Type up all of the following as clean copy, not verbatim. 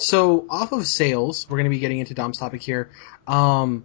So off of sales, we're going to be getting into Dom's topic here. One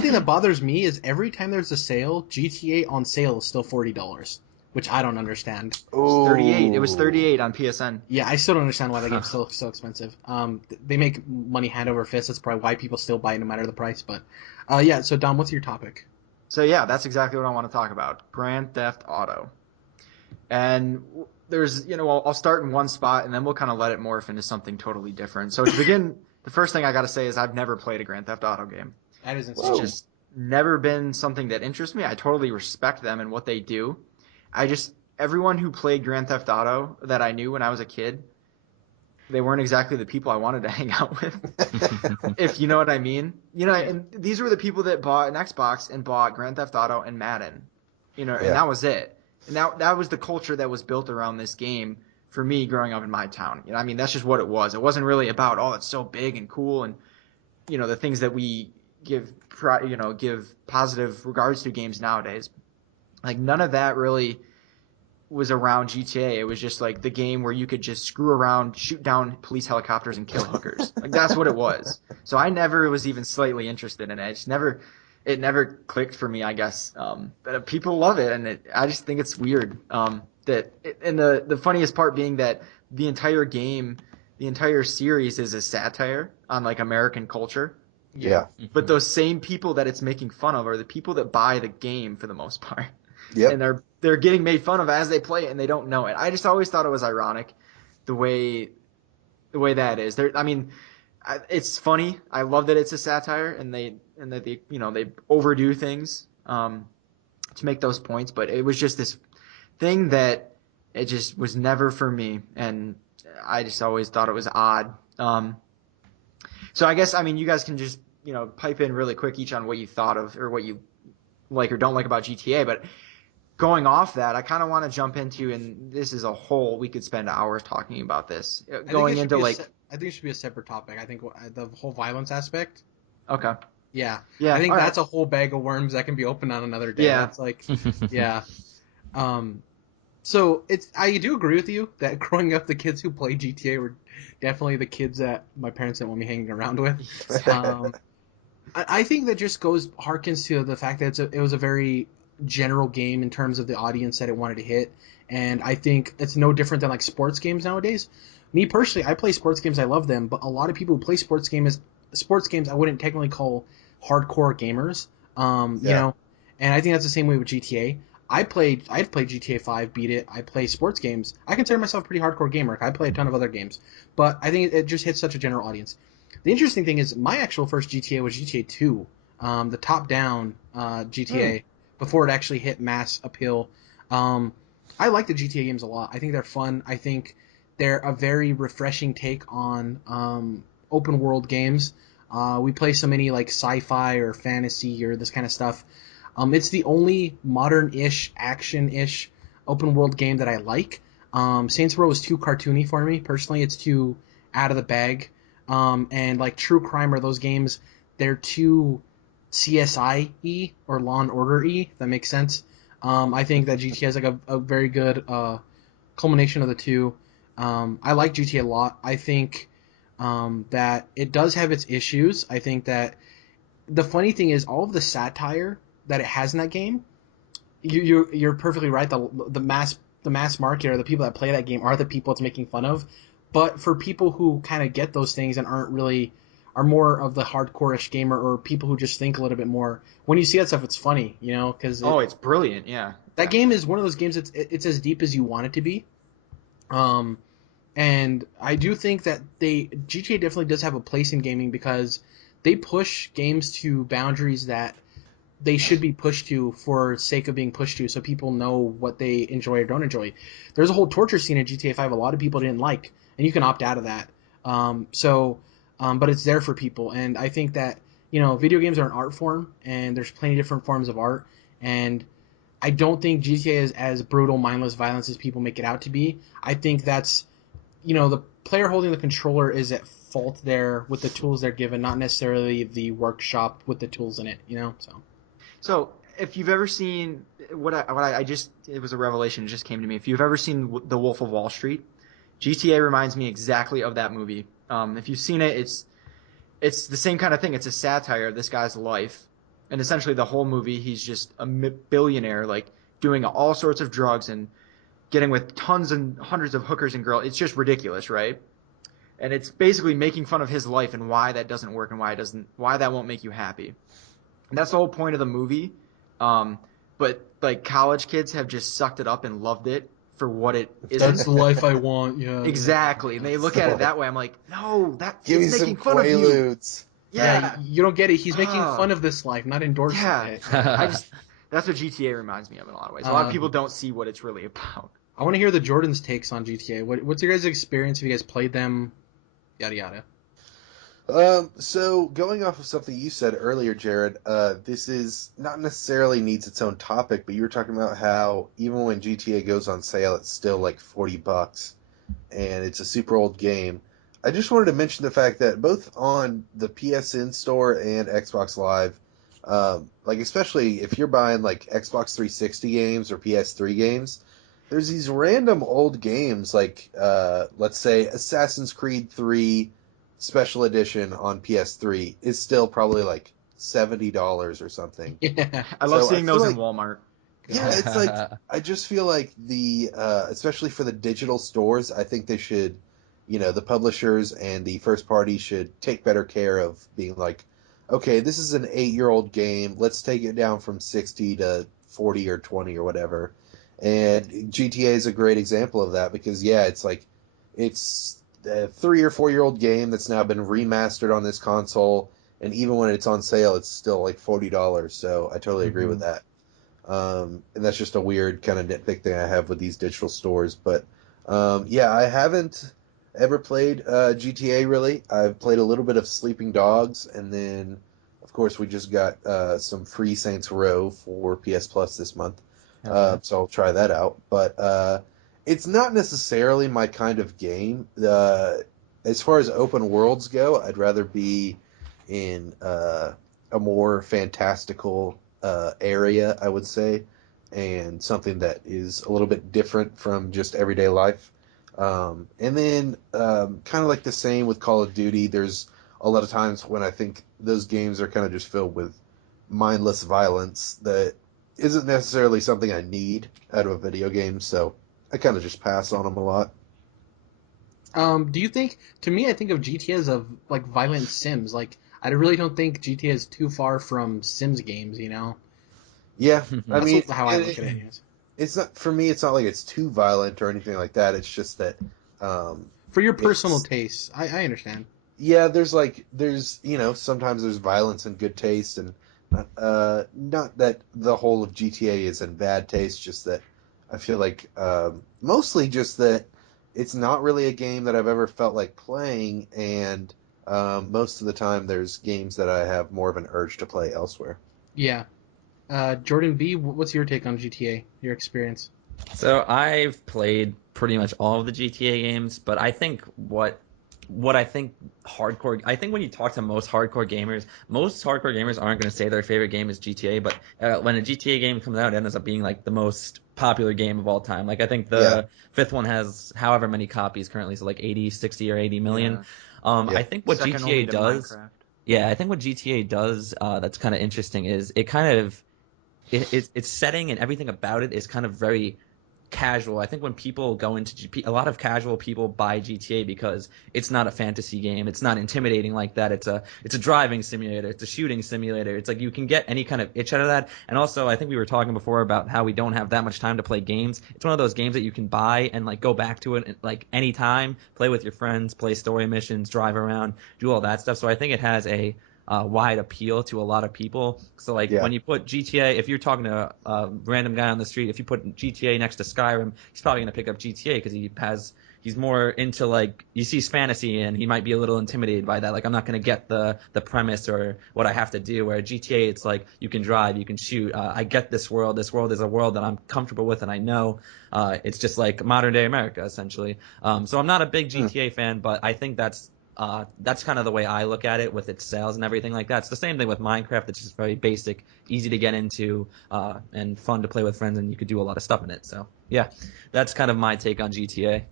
thing that bothers me is every time there's a sale, GTA on sale is still $40, which I don't understand. It's 38. It was Oh. 38 on PSN. Yeah, I still don't understand why that game's so expensive. They make money hand over fist. That's probably why people still buy it no matter the price. But yeah. So Dom, what's your topic? So yeah, that's exactly what I want to talk about. Grand Theft Auto. And there's, I'll start in one spot and then we'll kind of let it morph into something totally different. So to begin, the first thing I got to say is I've never played a Grand Theft Auto game. That is It's insane. just never been something that interests me. I totally respect them and what they do. Everyone who played Grand Theft Auto that I knew when I was a kid, they weren't exactly the people I wanted to hang out with, if you know what I mean. And these were the people that bought an Xbox and bought Grand Theft Auto and Madden, and that was it. And that was the culture that was built around this game for me growing up in my town. That's just what it was. It wasn't really about, oh, it's so big and cool and, the things that we give positive regards to games nowadays. Like none of that really was around GTA. It was just like the game where you could just screw around, shoot down police helicopters and kill hookers. Like that's what it was. So I never was even slightly interested in it. It never clicked for me, I guess. But people love it, and I just think it's weird. And the funniest part being that the entire game, the entire series is a satire on like American culture. Yeah. But those same people that it's making fun of are the people that buy the game for the most part. Yep. And they're getting made fun of as they play it, and they don't know it. I just always thought it was ironic, the way that is. It's funny. I love that it's a satire, and that they overdo things to make those points. But it was just this thing that it just was never for me, and I just always thought it was odd. So I guess you guys can just pipe in really quick each on what you thought of or what you like or don't like about GTA, but going off that, I kind of want to jump into, and this is we could spend hours talking about this. I think it should be a separate topic. I think the whole violence aspect. Okay. Yeah. Yeah. I think all that's right. a whole bag of worms that can be opened on another day. Yeah. That's like, yeah. So I do agree with you that growing up, the kids who played GTA were definitely the kids that my parents didn't want me hanging around with. I think that just harkens to the fact that it was a very general game in terms of the audience that it wanted to hit, and I think it's no different than like sports games nowadays. Me personally, I play sports games, I love them, but a lot of people who play sports games I wouldn't technically call hardcore gamers. And I think that's the same way with GTA. I've played GTA 5, beat it. I play sports games. I consider myself a pretty hardcore gamer. I play a ton of other games, but I think it just hits such a general audience. The interesting thing is my actual first GTA was GTA 2, the top-down GTA, before it actually hit mass appeal. I like the GTA games a lot. I think they're fun. I think they're a very refreshing take on open-world games. We play so many like sci-fi or fantasy or this kind of stuff. It's the only modern-ish, action-ish open-world game that I like. Saints Row is too cartoony for me. Personally, it's too out of the bag. And like True Crime or those games, they're too CSI-y or Law and Order-y, if that makes sense. I think that GTA is like a very good culmination of the two. I like GTA a lot. I think that it does have its issues. I think that the funny thing is all of the satire that it has in that game, you're perfectly right. The mass market or the people that play that game are the people it's making fun of. But for people who kind of get those things and are more of the hardcore-ish gamer or people who just think a little bit more, when you see that stuff, it's funny, because it's brilliant, yeah. That game is one of those games it's as deep as you want it to be. And I do think that GTA definitely does have a place in gaming because they push games to boundaries that they should be pushed to for sake of being pushed to, so people know what they enjoy or don't enjoy. There's a whole torture scene in GTA 5 a lot of people didn't like, and you can opt out of that. But it's there for people, and I think that video games are an art form, and there's plenty of different forms of art, and I don't think GTA is as brutal, mindless violence as people make it out to be. I think that's the player holding the controller is at fault there with the tools they're given, not necessarily the workshop with the tools in it. So if you've ever seen it was a revelation. It just came to me. If you've ever seen The Wolf of Wall Street, GTA reminds me exactly of that movie If you've seen it, it's the same kind of thing. It's a satire of this guy's life, and essentially the whole movie, he's just a billionaire, like doing all sorts of drugs and getting with tons and hundreds of hookers and girls. It's just ridiculous, right? And it's basically making fun of his life and why that doesn't work and why that won't make you happy. And that's the whole point of the movie. But like college kids have just sucked it up and loved it for what it isn't. That's the life I want. Yeah. Exactly. And they look at it that way. I'm like, no, Give me it's some making fun of you. Quaaludes. Yeah. You don't get it. He's making fun of this life, not endorsing it. That's what GTA reminds me of in a lot of ways. A lot of people don't see what it's really about. I want to hear the Jordan's takes on GTA. What's your guys' experience? Have you guys played them? Yada yada. So going off of something you said earlier, Jared, this is not necessarily needs its own topic, but you were talking about how even when GTA goes on sale, it's still like $40, and it's a super old game. I just wanted to mention the fact that both on the PSN store and Xbox Live, like especially if you're buying like Xbox 360 games or PS3 games, there's these random old games like let's say Assassin's Creed 3 Special Edition on PS3 is still probably like $70 or something. Yeah. I love seeing those in Walmart. Yeah, it's like I just feel like the especially for the digital stores, I think they should, the publishers and the first party should take better care of being like, okay, this is an 8-year-old game. Let's take it down from 60 to 40 or 20 or whatever. And GTA is a great example of that because it's like it's a 3 or 4-year-old game that's now been remastered on this console, and even when it's on sale, it's still like $40. So I totally agree with that. And that's just a weird kind of nitpick thing I have with these digital stores. But I haven't ever played GTA really. I've played a little bit of Sleeping Dogs, and then of course we just got some free Saints Row for PS Plus this month. So I'll try that out. But it's not necessarily my kind of game. As far as open worlds go, I'd rather be in a more fantastical area, I would say, and something that is a little bit different from just everyday life. And then kind of like the same with Call of Duty, there's a lot of times when I think those games are kind of just filled with mindless violence that isn't necessarily something I need out of a video game, so I kind of just pass on them a lot. Do you think? To me, I think of GTA as of like violent Sims. Like I really don't think GTA is too far from Sims games. Yeah, I mean, That's how I look at it. Yes. It's not for me. It's not like it's too violent or anything like that. It's just that For your personal taste, I understand. Yeah, there's sometimes there's violence and good taste, and not that the whole of GTA is in bad taste. Just that I feel like mostly just that it's not really a game that I've ever felt like playing, and most of the time there's games that I have more of an urge to play elsewhere. Yeah. Jordan B, what's your take on GTA? Your experience? So I've played pretty much all of the GTA games, but I think what I think hardcore. I think when you talk to most hardcore gamers aren't going to say their favorite game is GTA, but when a GTA game comes out, it ends up being like the most popular game of all time. Like I think the fifth one has however many copies currently, so like 80, 60, or 80 million. I think what Second GTA only to does. Minecraft. Yeah, I think what GTA does that's kind of interesting is it kind of its setting and everything about it is kind of very casual. I think when people go into a lot of casual people buy GTA because it's not a fantasy game. It's not intimidating like that. It's a driving simulator. It's a shooting simulator. It's like you can get any kind of itch out of that. And also, I think we were talking before about how we don't have that much time to play games. It's one of those games that you can buy and like go back to it like anytime, play with your friends, play story missions, drive around, do all that stuff. So I think it has a wide appeal to a lot of people. So like when you put GTA, if you're talking to a random guy on the street, if you put GTA next to Skyrim, he's probably going to pick up GTA because he's more into like, he sees fantasy and he might be a little intimidated by that. Like I'm not going to get the premise or what I have to do, where GTA it's like you can drive, you can shoot. I get this world. This world is a world that I'm comfortable with and I know. It's just like modern day America essentially. So I'm not a big GTA fan, but I think that's kind of the way I look at it with its sales and everything like that. It's the same thing with Minecraft. It's just very basic, easy to get into, and fun to play with friends, and you could do a lot of stuff in it. So yeah, that's kind of my take on GTA.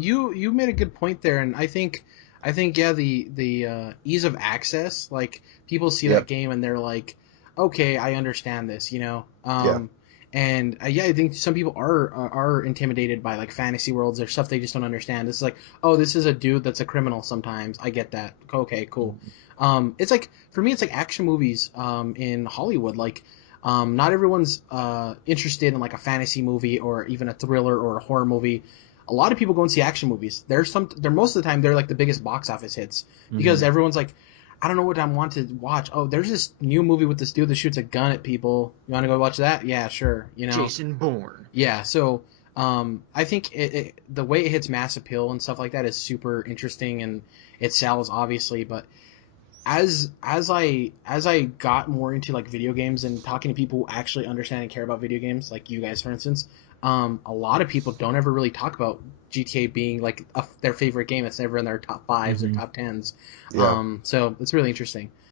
You made a good point there, and I think I think the ease of access, like people see that Yep. game and they're like, okay, I understand this, you know. Yeah. And yeah, I think some people are intimidated by like fantasy worlds or stuff they just don't understand. It's like, oh, this is a dude that's a criminal sometimes. I get that. Okay, cool. It's like for me, it's like action movies in Hollywood. Like, not everyone's interested in like a fantasy movie or even a thriller or a horror movie. A lot of people go and see action movies. They're most of the time they're like the biggest box office hits because everyone's like, I don't know what I want to watch. Oh, there's this new movie with this dude that shoots a gun at people. You want to go watch that? Yeah, sure. You know, Jason Bourne. yeah. So, I think the way it hits mass appeal and stuff like that is super interesting, and it sells obviously. But as I got more into like video games and talking to people who actually understand and care about video games, like you guys, for instance, a lot of people don't ever really talk about GTA being like their favorite game. It's never in their top fives or top tens. Yeah. So it's really interesting.